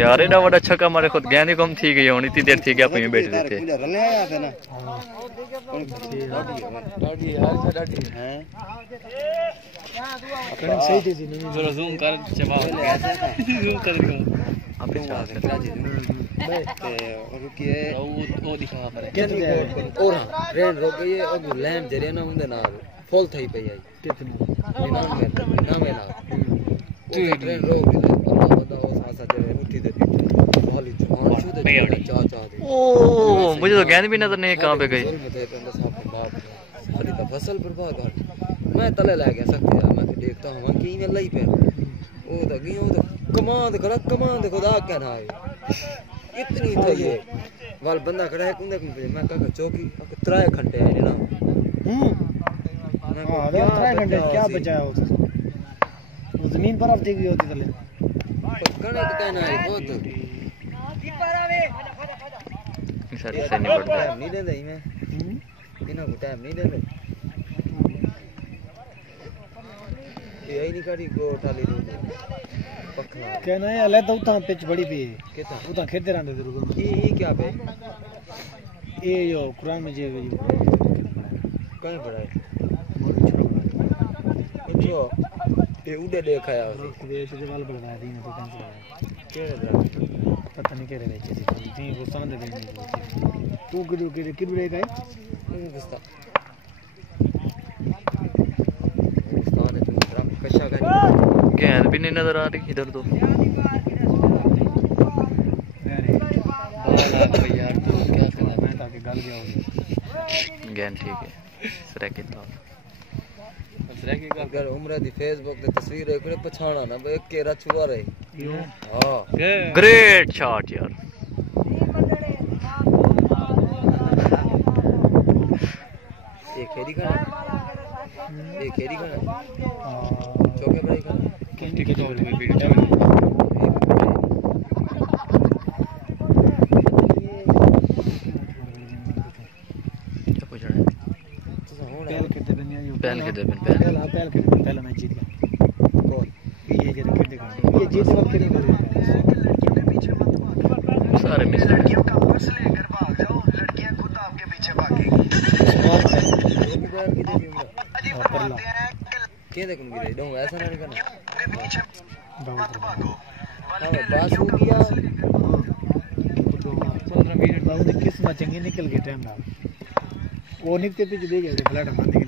यार एडा बड़ा छक्का मारे खुद गया नहीं कम थी गई होनी इतनी देर थी क्या पे बैठ देते सही थी जरा जूम कर जवाब जूम कर अपने साथ रुकिए वो दिखा पर और ट्रेन रोक गई है और लैंड जरिया ना उनदे नाल फुल थई पई आई कितनी ना मेला ट्रेन रोक गई अल्लाह बंदा वो सासा जे उठी दे बहुत जवान छू दे चा दे ओ मुझे तो ज्ञान भी नजर नहीं कहां पे गई सारी का फसल बर्बाद कर मैं तले ले गया सकते यार मैं देखता हूं कि में लई पे ओ तो गई ओ तो कमांड खुदा क्या ना है इतनी थई है वाल बंदा खड़ा है कुंदे मैं कहा चौकी 3 घंटे आए ना हां 3 घंटे क्या बचाया वो जमीन पर अब थी गई होती तले कने तो कहना है बहुत सर से नहीं बढ़ता नहीं दे दे मैं इना को टाइम नहीं दे दे ये नहीं करी गो उठाली दो पखला कहना है ले तो उता पिच बड़ी भी कितना उता खेलते रहते जरूर ये क्या पे ये यो कुरान में जे कहीं बड़ा है जो ये उड़े देखा यार ये तो जवाल बढ़वा दी ना तो टेंशन केड़े बड़ा पता नहीं केड़े बेचे थी वो सांदे देने तू किधर गए गुस्ता कशा का ज्ञान भी नहीं नजर आ रही इधर तो यार तो क्या करना मैं ताकि गल गया हो ज्ञान ठीक है सर के तो अगर उम्र दी फेसबुक ते तस्वीर है कोई पछाना ना एक केरा छुआ रहे हां ग्रेट शॉट यार ये खेड़ी का चौके भाई का कैंडी के जोड़ में वीडियो क्या पूछ रहा है पहल के दे पहला मैच जीत गया कौन ये जीत वक्त नहीं सारे मिस लड़कियों का पर्स लेकर भाग जाओ लड़कियां खुद आपके पीछे भागेंगी के देखूं गिरे दो ऐसा नहीं करना पीछे मत भागो पास हो गया 15 मिनट बाद किस्मत चंगी निकल गई टाइम ना वो निकते पीछे दे गए फ्लैट बंद के